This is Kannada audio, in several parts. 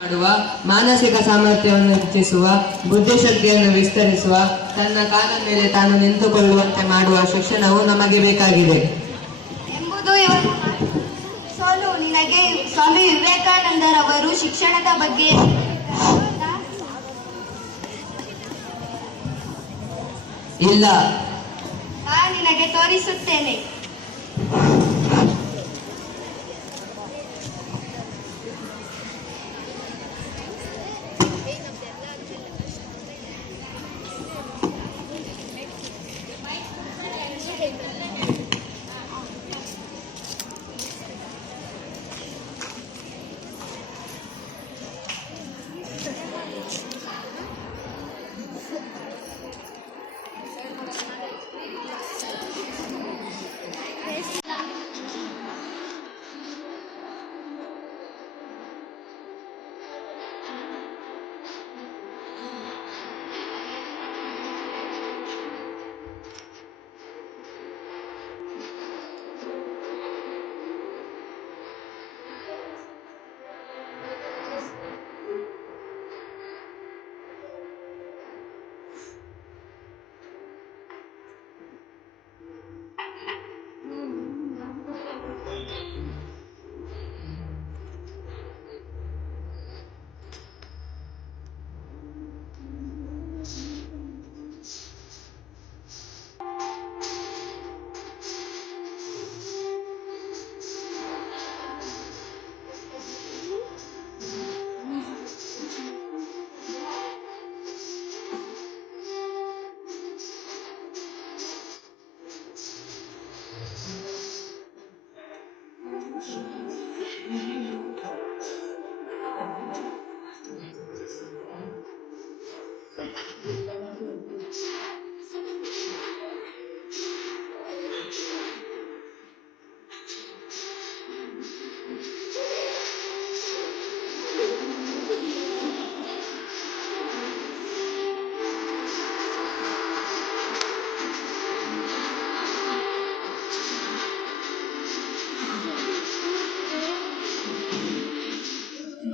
ಮಾಡುವ, ಮಾನಸಿಕ ಸಾಮರ್ಥ್ಯವನ್ನು ಹೆಚ್ಚಿಸುವ, ಬುದ್ಧಿಶಕ್ತಿಯನ್ನು ವಿಸ್ತರಿಸುವ, ತನ್ನ ಕಾಲ ಮೇಲೆ ತಾನು ನಿಂತುಕೊಳ್ಳುವಂತೆ ಮಾಡುವ ಶಿಕ್ಷಣವು ನಮಗೆ ಬೇಕಾಗಿದೆ ಎಂಬುದು ಸೋಲು. ನಿನಗೆ ಸ್ವಾಮಿ ವಿವೇಕಾನಂದರವರು ಶಿಕ್ಷಣದ ಬಗ್ಗೆ ಇಲ್ಲ. ನಿನಗೆ ತೋರಿಸುತ್ತೇನೆ.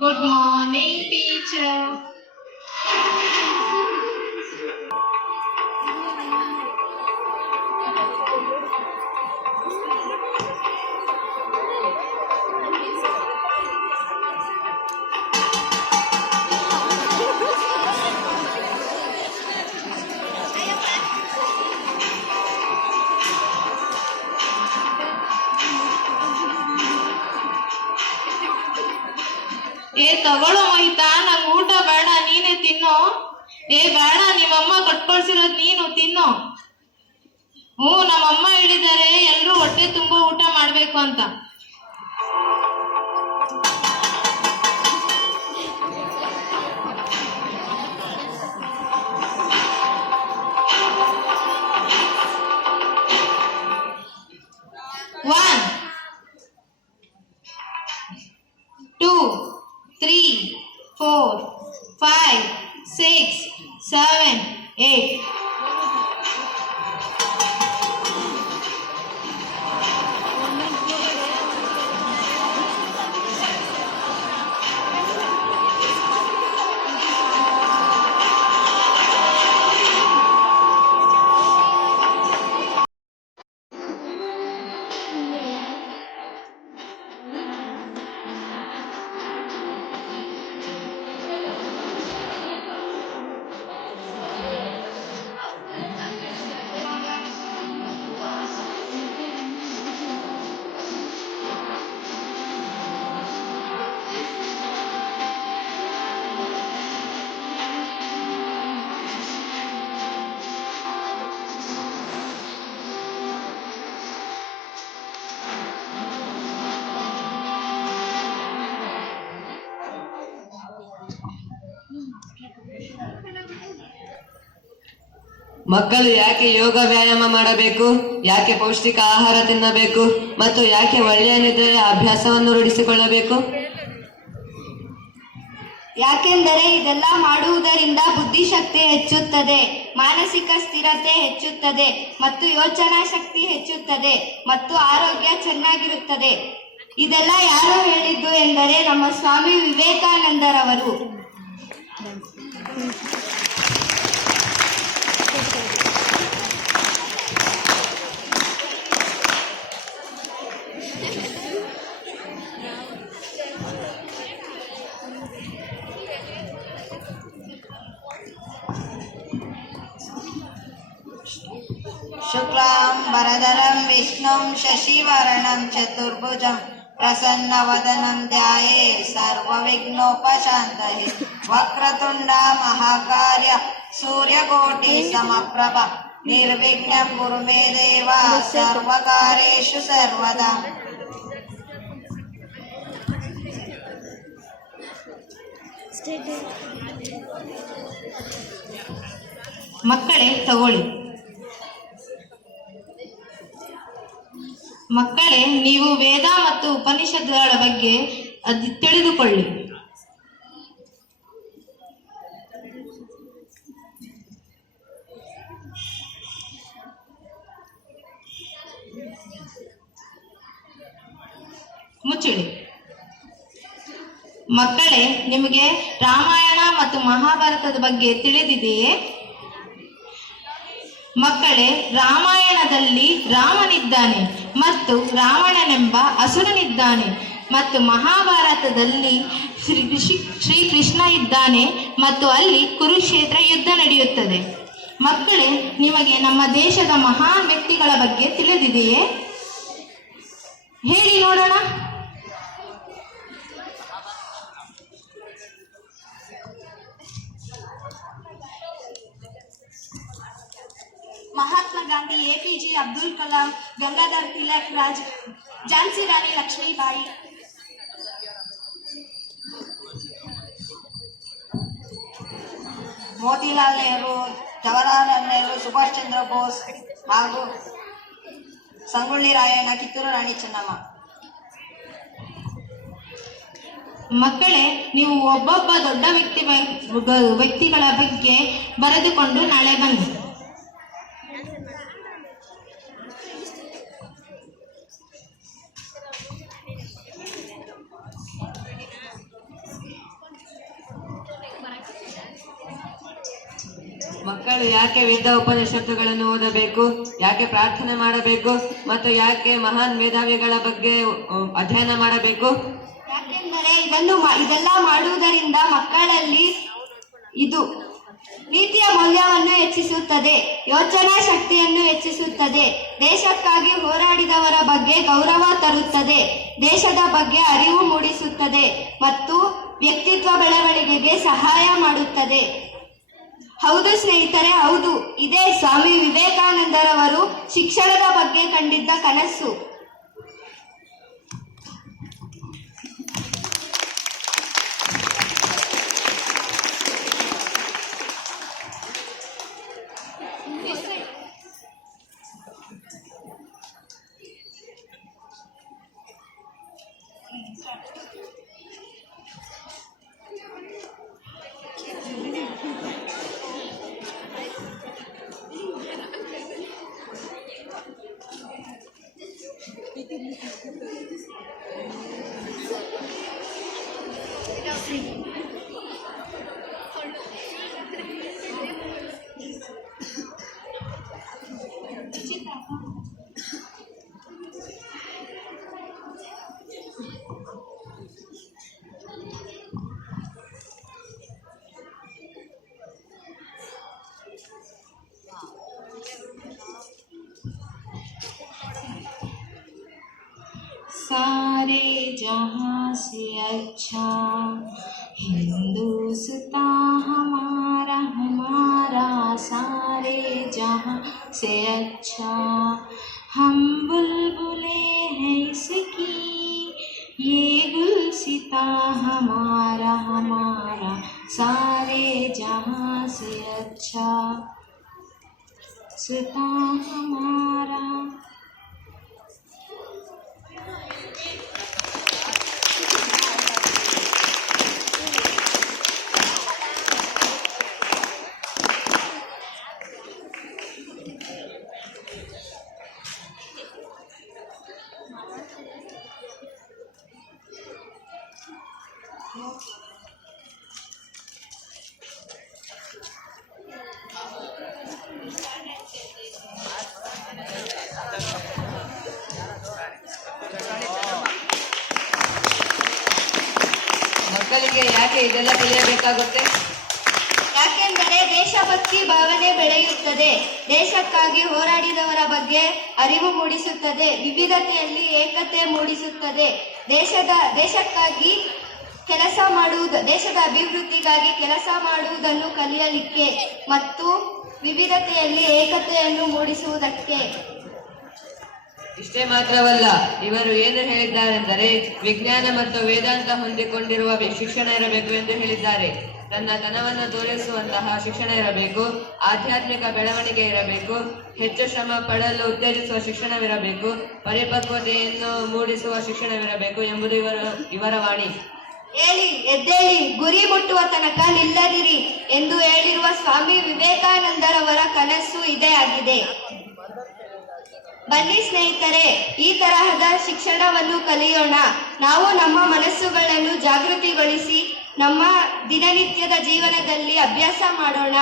Good morning, teacher. ತಗೊಳ್ಳೋ ಮಹಿತಾ, ನಂಗೆ ಊಟ ಬೇಡ, ನೀನೇ ತಿನ್ನೋ. ಬೇಡ, ನಿಮ್ಮಮ್ಮ ಕಟ್ಕೊಳ್ಸಿರೋದ್ ನೀನು ತಿನ್ನೋ. ನಮ್ಮಮ್ಮ ಹೇಳಿದ್ದಾರೆ ಎಲ್ರು ಹೊಟ್ಟೆ ತುಂಬಾ ಊಟ ಮಾಡ್ಬೇಕು ಅಂತ. One, 2, 3, 4, 5, 6, 7, 8. ಮಕ್ಕಳು ಯಾಕೆ ಯೋಗ ವ್ಯಾಯಾಮ ಮಾಡಬೇಕು, ಯಾಕೆ ಪೌಷ್ಟಿಕ ಆಹಾರ ತಿನ್ನಬೇಕು ಮತ್ತು ಯಾಕೆ ಒಳ್ಳೆಯ ನಿದ್ರೆಯ ಅಭ್ಯಾಸವನ್ನು ರೂಢಿಸಿಕೊಳ್ಳಬೇಕು? ಯಾಕೆಂದರೆ ಇದೆಲ್ಲ ಮಾಡುವುದರಿಂದ ಬುದ್ಧಿಶಕ್ತಿ ಹೆಚ್ಚುತ್ತದೆ, ಮಾನಸಿಕ ಸ್ಥಿರತೆ ಹೆಚ್ಚುತ್ತದೆ ಮತ್ತು ಯೋಚನಾ ಶಕ್ತಿ ಹೆಚ್ಚುತ್ತದೆ ಮತ್ತು ಆರೋಗ್ಯ ಚೆನ್ನಾಗಿರುತ್ತದೆ. ಇದೆಲ್ಲ ಯಾರು ಹೇಳಿದ್ದು ಎಂದರೆ ನಮ್ಮ ಸ್ವಾಮಿ ವಿವೇಕಾನಂದರವರು. शुक्लां वरदरं विष्णुं शशिवर्णं चतुर्भुजं प्रसन्नवदनं ध्यायेत् सर्वविघ्नोपशान्तये वक्रतुण्डा महाकाय सूर्यकोटिसमप्रभ निर्विघ्नं कुरु मे देव सर्वकार्येषु सर्वदा. ಮಕ್ಕಳೇ ತಗೊಳ್ಳಿ. ಮಕ್ಕಳೇ, ನೀವು ವೇದ ಮತ್ತು ಉಪನಿಷತ್ತುಗಳ ಬಗ್ಗೆ ತಿಳಿದುಕೊಳ್ಳಿ. ಮುಚ್ಚಿಡಿ. ಮಕ್ಕಳೇ, ನಿಮಗೆ ರಾಮಾಯಣ ಮತ್ತು ಮಹಾಭಾರತದ ಬಗ್ಗೆ ತಿಳಿದಿದೆಯೇ? ಮಕ್ಕಳೇ, ರಾಮಾಯಣದಲ್ಲಿ ರಾಮನಿದ್ದಾನೆ ಮತ್ತು ರಾವಣನೆಂಬ ಅಸುರನಿದ್ದಾನೆ ಮತ್ತು ಮಹಾಭಾರತದಲ್ಲಿ ಶ್ರೀಕೃಷ್ಣ ಇದ್ದಾನೆ ಮತ್ತು ಅಲ್ಲಿ ಕುರುಕ್ಷೇತ್ರ ಯುದ್ಧ ನಡೆಯುತ್ತದೆ. ಮಕ್ಕಳೇ, ನಿಮಗೆ ನಮ್ಮ ದೇಶದ ಮಹಾನ್ ವ್ಯಕ್ತಿಗಳ ಬಗ್ಗೆ ತಿಳಿದಿದೆಯೇ? ಹೇಳಿ ನೋಡೋಣ. ಮಹಾತ್ಮ ಗಾಂಧಿ, APJ ಅಬ್ದುಲ್ ಕಲಾಂ, ಗಂಗಾಧರ್ ತಿಲಕ್, ಝಾನ್ಸಿ ರಾಣಿ ಲಕ್ಷ್ಮೀಬಾಯಿ. ಮೋತಿಲಾಲ್ ನೆಹರು, ಜವಾಹರಲಾಲ್ ನೆಹರು, ಸುಭಾಷ್ ಚಂದ್ರ ಬೋಸ್ ಹಾಗೂ ಸಂಗೊಳ್ಳಿ ರಾಯಣ್ಣ, ಕಿತ್ತೂರು ರಾಣಿ ಚೆನ್ನಮ್ಮ. ಮಕ್ಕಳೇ, ನೀವು ಒಬ್ಬೊಬ್ಬ ದೊಡ್ಡ ವ್ಯಕ್ತಿಗಳ ಬಗ್ಗೆ ಬರೆದುಕೊಂಡು ನಾಳೆ ಬನ್ನಿ. ಮಕ್ಕಳು ಯಾಕೆ ವೇದ ಉಪನಿಷತ್ತುಗಳನ್ನು ಓದಬೇಕು, ಯಾಕೆ ಪ್ರಾರ್ಥನೆ ಮಾಡಬೇಕು ಮತ್ತು ಯಾಕೆ ಮಹಾನ್ ಮೇಧಾವಿಗಳ ಬಗ್ಗೆ ಅಧ್ಯಯನ ಮಾಡಬೇಕು? ಯಾಕೆಂದರೆ ಇದೆಲ್ಲ ಮಾಡುವುದರಿಂದ ಮಕ್ಕಳಲ್ಲಿ ಇದು ನೀತಿಯ ಮೌಲ್ಯವನ್ನು ಹೆಚ್ಚಿಸುತ್ತದೆ, ಯೋಚನಾ ಶಕ್ತಿಯನ್ನು ಹೆಚ್ಚಿಸುತ್ತದೆ, ದೇಶಕ್ಕಾಗಿ ಹೋರಾಡಿದವರ ಬಗ್ಗೆ ಗೌರವ ತರುತ್ತದೆ, ದೇಶದ ಬಗ್ಗೆ ಅರಿವು ಮೂಡಿಸುತ್ತದೆ ಮತ್ತು ವ್ಯಕ್ತಿತ್ವ ಬೆಳವಣಿಗೆಗೆ ಸಹಾಯ ಮಾಡುತ್ತದೆ. ಹೌದು ಸ್ನೇಹಿತರೆ, ಹೌದು. ಇದೇ ಸ್ವಾಮಿ ವಿವೇಕಾನಂದರವರು ಶಿಕ್ಷಣದ ಬಗ್ಗೆ ಕಂಡಿದ್ದ ಕನಸು. सारे जहां से अच्छा हिंदुस्तान हमारा हमारा, सारे जहां से अच्छा हम बुलबुले हैं इसकी, ये गुलसिता हमारा हमारा, सारे जहां से अच्छा सिता हमारा. ವಿದ್ಯಾರ್ಥಿಗೆ ಯಾಕೆ ಇದೆಲ್ಲ ಕಲಿಯಬೇಕಾಗುತ್ತೆ? ಯಾಕೆಂದರೆ ದೇಶಭಕ್ತಿ ಭಾವನೆ ಬೆಳೆಯುತ್ತದೆ, ದೇಶಕ್ಕಾಗಿ ಹೋರಾಡಿದವರ ಬಗ್ಗೆ ಅರಿವು ಮೂಡಿಸುತ್ತದೆ, ವಿವಿಧತೆಯಲ್ಲಿ ಏಕತೆ ಮೂಡಿಸುತ್ತದೆ, ದೇಶಕ್ಕಾಗಿ ಕೆಲಸ ಮಾಡುವುದು, ದೇಶದ ಅಭಿವೃದ್ಧಿಗಾಗಿ ಕೆಲಸ ಮಾಡುವುದನ್ನು ಕಲಿಯಲಿಕ್ಕೆ ಮತ್ತು ವಿವಿಧತೆಯಲ್ಲಿ ಏಕತೆಯನ್ನು ಮೂಡಿಸುವುದಕ್ಕೆ. ಇಷ್ಟೇ ಮಾತ್ರವಲ್ಲ, ಇವರು ಏನು ಹೇಳಿದ್ದಾರೆಂದರೆ ವಿಜ್ಞಾನ ಮತ್ತು ವೇದಾಂತ ಹೊಂದಿಕೊಂಡಿರುವ ಶಿಕ್ಷಣ ಇರಬೇಕು ಎಂದು ಹೇಳಿದ್ದಾರೆ. ತನ್ನ ತನವನ್ನು ತೋರಿಸುವಂತಹ ಶಿಕ್ಷಣ ಇರಬೇಕು, ಆಧ್ಯಾತ್ಮಿಕ ಬೆಳವಣಿಗೆ ಇರಬೇಕು, ಹೆಚ್ಚು ಶ್ರಮ ಪಡಲು ಉತ್ತೇಜಿಸುವ ಶಿಕ್ಷಣವಿರಬೇಕು, ಪರಿಪಕ್ವತೆಯನ್ನು ಮೂಡಿಸುವ ಶಿಕ್ಷಣವಿರಬೇಕು ಎಂಬುದು ಇವರ ವಾಣಿ. ಹೇಳಿ ಎದ್ದೇಳಿ, ಗುರಿ ಮುಟ್ಟುವ ತನಕ ನಿಲ್ಲದಿರಿ ಎಂದು ಹೇಳಿರುವ ಸ್ವಾಮಿ ವಿವೇಕಾನಂದರವರ ಕನಸು ಇದೇ ಆಗಿದೆ. ಬನ್ನಿ ಸ್ನೇಹಿತರೆ, ಈ ತರಹದ ಶಿಕ್ಷಣವನ್ನು ಕಲಿಯೋಣ. ನಾವು ನಮ್ಮ ಮನಸ್ಸುಗಳನ್ನು ಜಾಗೃತಿಗೊಳಿಸಿ ನಮ್ಮ ದಿನನಿತ್ಯದ ಜೀವನದಲ್ಲಿ ಅಭ್ಯಾಸ ಮಾಡೋಣ.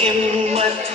हिम्मत